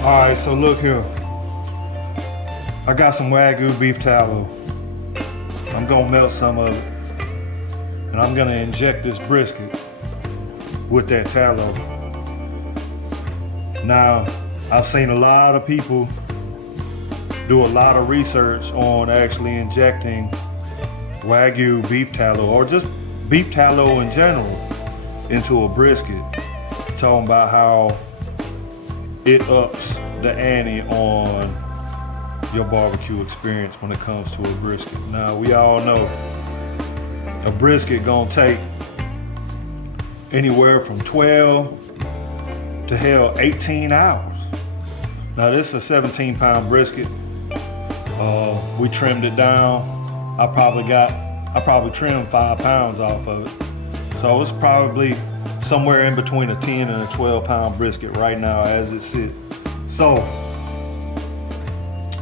Alright, so look here. I got some Wagyu beef tallow. I'm gonna melt some of it. And I'm gonna inject this brisket with that tallow. Now, I've seen a lot of people do a lot of research on actually injecting Wagyu beef tallow or just beef tallow in general into a brisket, talking about how it ups the ante on your barbecue experience when it comes to a brisket. Now, we all know a brisket gonna take anywhere from 12 to hell 18 hours. Now, this is a 17-pound brisket. We trimmed it down. I probably trimmed 5 pounds off of it. So it's probably somewhere in between a 10 and a 12-pound brisket right now as it sits. So,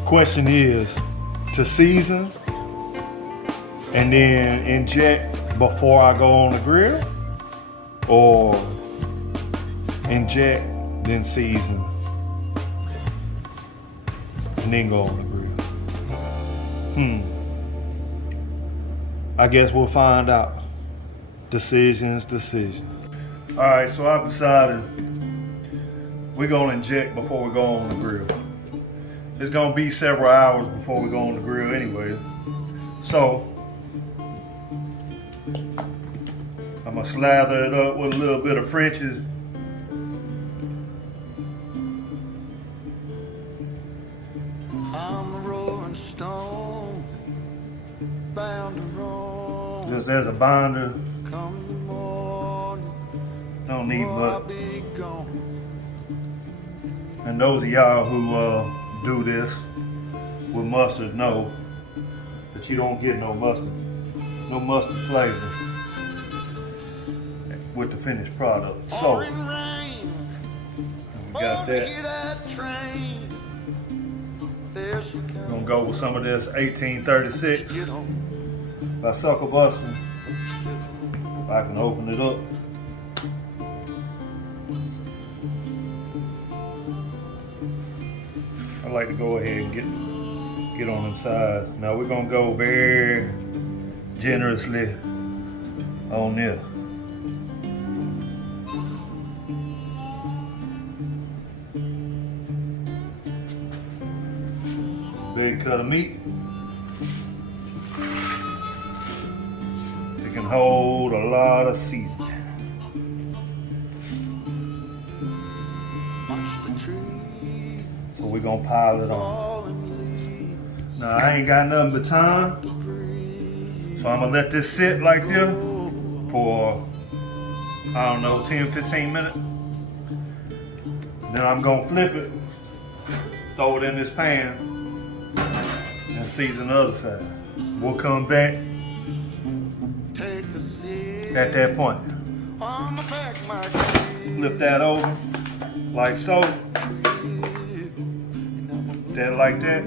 question is, to season and then inject before I go on the grill, or inject, then season, and then go on the grill? I guess we'll find out. Decision. All right, so I've decided we're gonna inject before we go on the grill. It's gonna be several hours before we go on the grill anyway. So I'm gonna slather it up with a little bit of French's. I'm a rolling stone, bound to roam. Because there's a binder. Come the morning, Don't need I'll but. be gone. And those of y'all who do this with mustard know that you don't get no mustard flavor with the finished product. So we got that. We're gonna go with some of this 1836 by Sucker Bustin'. If I can open it up. I like to go ahead and get on the side. Now we're gonna go very generously on this. Big cut of meat. It can hold a lot of seasoning. So we're gonna pile it on. Now I ain't got nothing but time, so I'm gonna let this sit like this for, I don't know, 10, 15 minutes. Then I'm gonna flip it, throw it in this pan, and season the other side. We'll come back at that point. Flip that over, like so. That like that.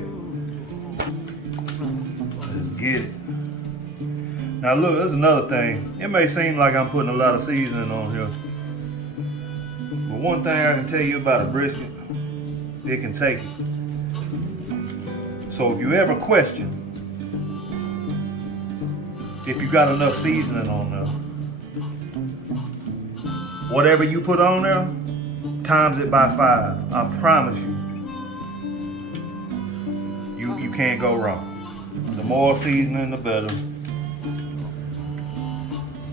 Let's get it. Now look, there's another thing. It may seem like I'm putting a lot of seasoning on here, but one thing I can tell you about a brisket, it can take it. So if you ever question if you got enough seasoning on there, whatever you put on there, times it by 5. I promise you. You can't go wrong. The more seasoning, the better.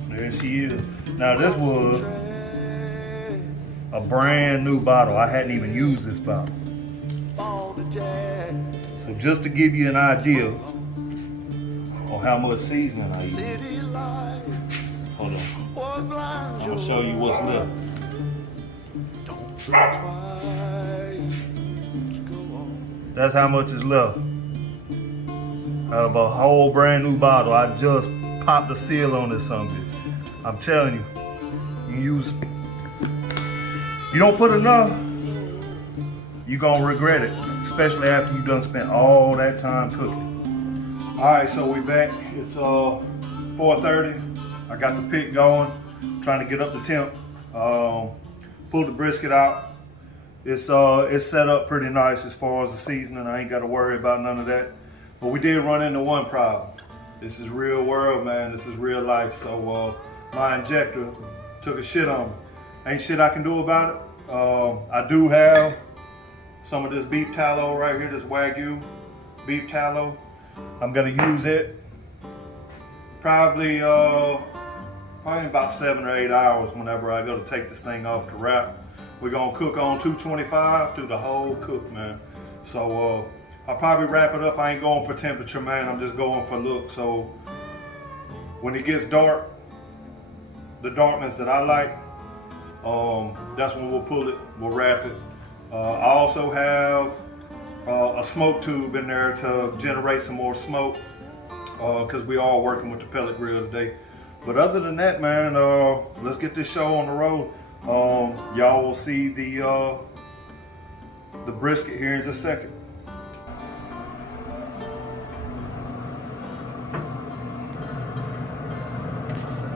There she is. Now this was a brand new bottle. I hadn't even used this bottle. So just to give you an idea on how much seasoning I use. Hold on. I'm gonna show you what's left. That's how much is left. Out of a whole brand new bottle. I just popped the seal on this something. I'm telling you, you don't put enough, you're gonna regret it, especially after you done spent all that time cooking. All right, so we back. It's 4:30. I got the pit going, trying to get up the temp. Pulled the brisket out. It's set up pretty nice as far as the seasoning. I ain't got to worry about none of that. But we did run into one problem. This is real world, man. This is real life. So my injector took a shit on me. Ain't shit I can do about it. I do have some of this beef tallow right here, this Wagyu beef tallow. I'm gonna use it probably about 7 or 8 hours whenever I go to take this thing off the wrap. We're gonna cook on 225 through the whole cook, man. So I'll probably wrap it up. I ain't going for temperature, man. I'm just going for look. So when it gets dark, the darkness that I like, that's when we'll pull it, we'll wrap it. I also have a smoke tube in there to generate some more smoke, because we are working with the pellet grill today. But other than that, man, let's get this show on the road. Y'all will see the brisket here in just a second.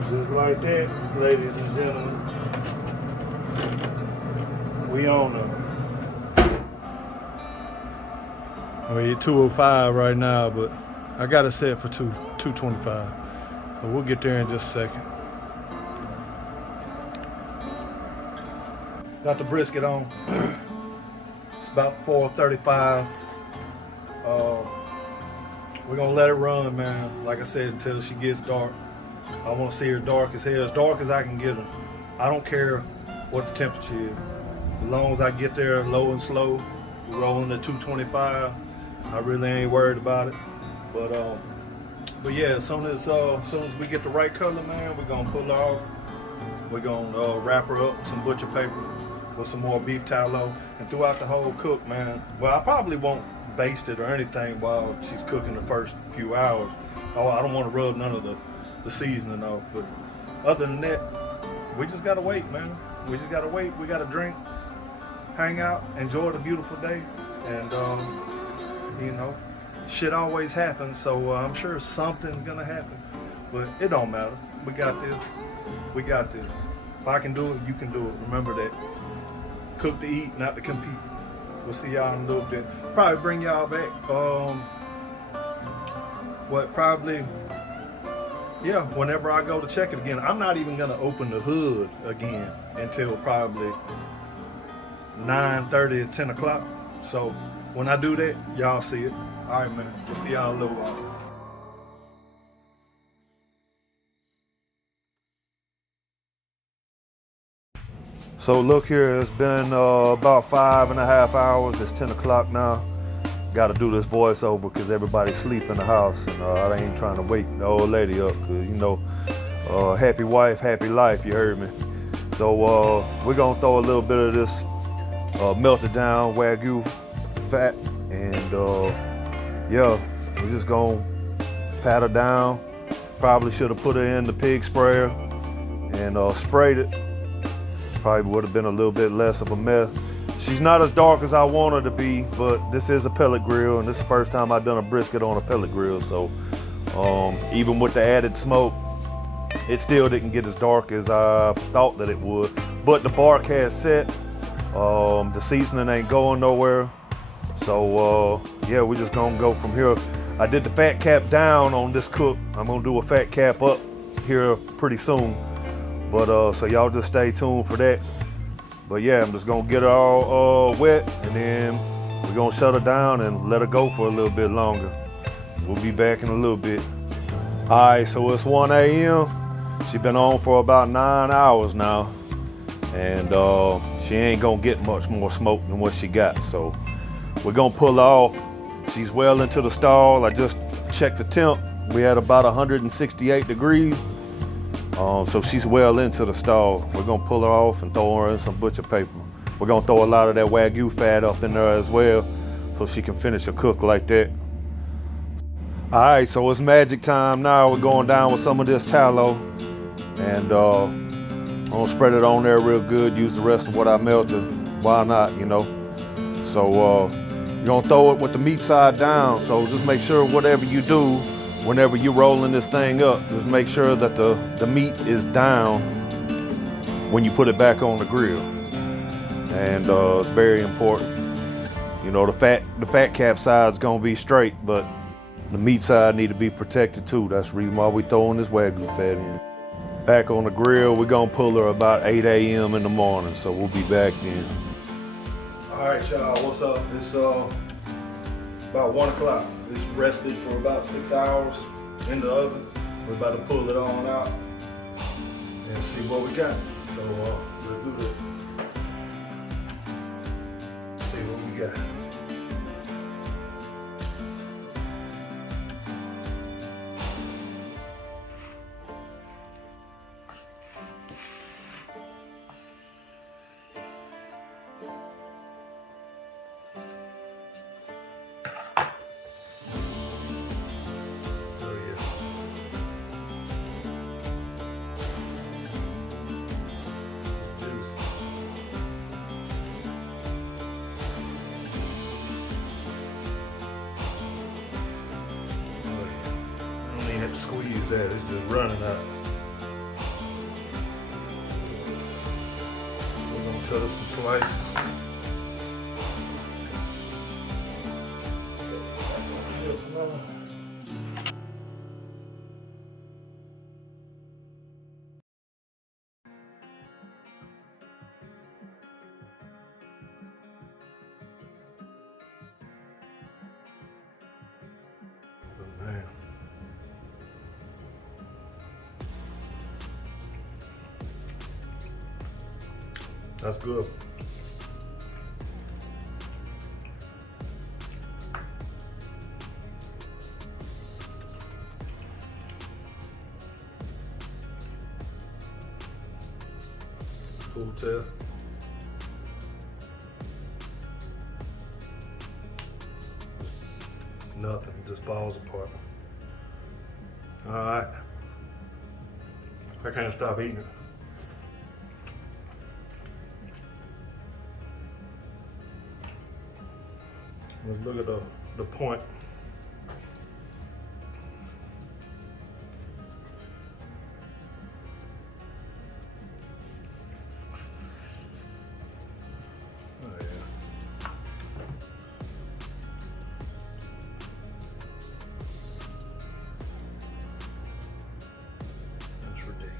Just like that, ladies and gentlemen, we on them. We're 205 right now, but I got it set for 225. So we'll get there in just a second. Got the brisket on. It's about 4:35. We're gonna let it run, man. Like I said, until she gets dark. I want to see her dark as hell, as dark as I can get her. I don't care what the temperature is. As long as I get there low and slow, we're rolling at 225. I really ain't worried about it. But yeah, as soon as we get the right color, man, we're gonna pull her off. We're gonna wrap her up with some butcher paper with some more beef tallow, and throughout the whole cook, man. Well, I probably won't baste it or anything while she's cooking the first few hours. Oh, I don't want to rub none of the seasoning off. But other than that, we just gotta wait, man. We just gotta wait. We gotta drink, hang out, enjoy the beautiful day, and you know, shit always happens, so I'm sure something's gonna happen, but it don't matter. We got this. We got this. If I can do it, you can do it. Remember that. Cook to eat, not to compete. We'll see y'all in a little bit. Probably bring y'all back. Yeah, whenever I go to check it again. I'm not even gonna open the hood again until probably 9:30 or 10 o'clock. So when I do that, y'all see it. All right, man. We'll see y'all in a little while. So look here, it's been about 5.5 hours. It's 10 o'clock now. Got to do this voiceover because everybody's asleep in the house, and I ain't trying to wake the old lady up, because you know, happy wife, happy life, you heard me. So we're gonna throw a little bit of this melted down Wagyu fat, and yeah, we're just gonna pat her down. Probably should have put her in the pig sprayer and sprayed it. Probably would have been a little bit less of a mess. She's not as dark as I want her to be, but this is a pellet grill, and this is the first time I've done a brisket on a pellet grill. So even with the added smoke, it still didn't get as dark as I thought that it would. But the bark has set. The seasoning ain't going nowhere. So yeah, we're just gonna go from here. I did the fat cap down on this cook. I'm gonna do a fat cap up here pretty soon. But so y'all just stay tuned for that. But yeah, I'm just gonna get her all wet, and then we're gonna shut her down and let her go for a little bit longer. We'll be back in a little bit. All right, so it's 1 a.m. She's been on for about 9 hours now, and she ain't gonna get much more smoke than what she got. So we're gonna pull her off. She's well into the stall. I just checked the temp. We had about 168 degrees. So she's well into the stall. We're gonna pull her off and throw her in some butcher paper. We're gonna throw a lot of that Wagyu fat up in there as well, so she can finish her cook like that. All right, so it's magic time now. We're going down with some of this tallow, and I'm gonna spread it on there real good. Use the rest of what I melted. Why not, you know? So you're gonna throw it with the meat side down. So just make sure whatever you do, whenever you're rolling this thing up, just make sure that the meat is down when you put it back on the grill. and it's very important. You know, the fat cap side is gonna be straight, but the meat side need to be protected too. That's the reason why we throwing this Wagyu fat in. Back on the grill, we're gonna pull her about 8 a.m. in the morning, so we'll be back then. All right, y'all, what's up? It's about 1 o'clock. It's rested for about 6 hours in the oven. We're about to pull it on out and see what we got. So let's do that. See what we got. Squeeze that, it's just running out. We're gonna cut up some slices. That's good. Cool tail. Nothing, it just falls apart. All right. I can't stop eating it. Let's look at the point. Oh yeah. That's ridiculous.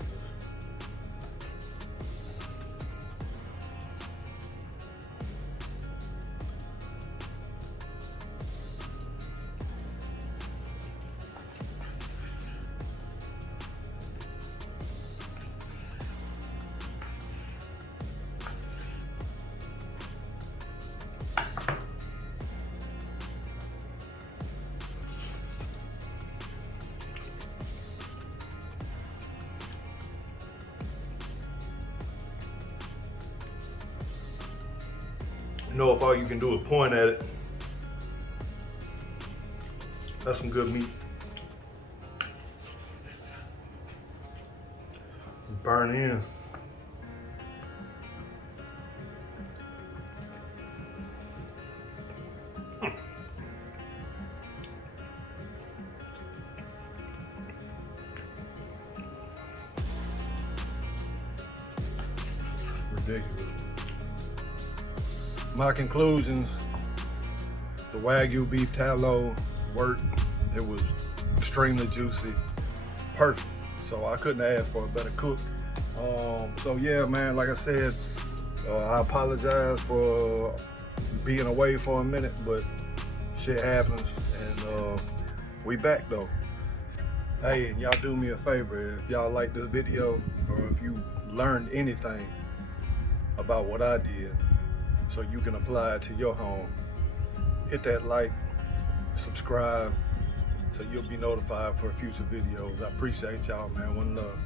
You know, if all you can do is point at it, that's some good meat. Burn in. Ridiculous. My conclusions: the Wagyu beef tallow worked. It was extremely juicy, perfect. So I couldn't ask for a better cook. So yeah, man, like I said, I apologize for being away for a minute, but shit happens, and we back though. Hey, and y'all do me a favor, if y'all like this video, or if you learned anything about what I did, so you can apply it to your home, hit that like, subscribe, so you'll be notified for future videos. I appreciate y'all, man. One love.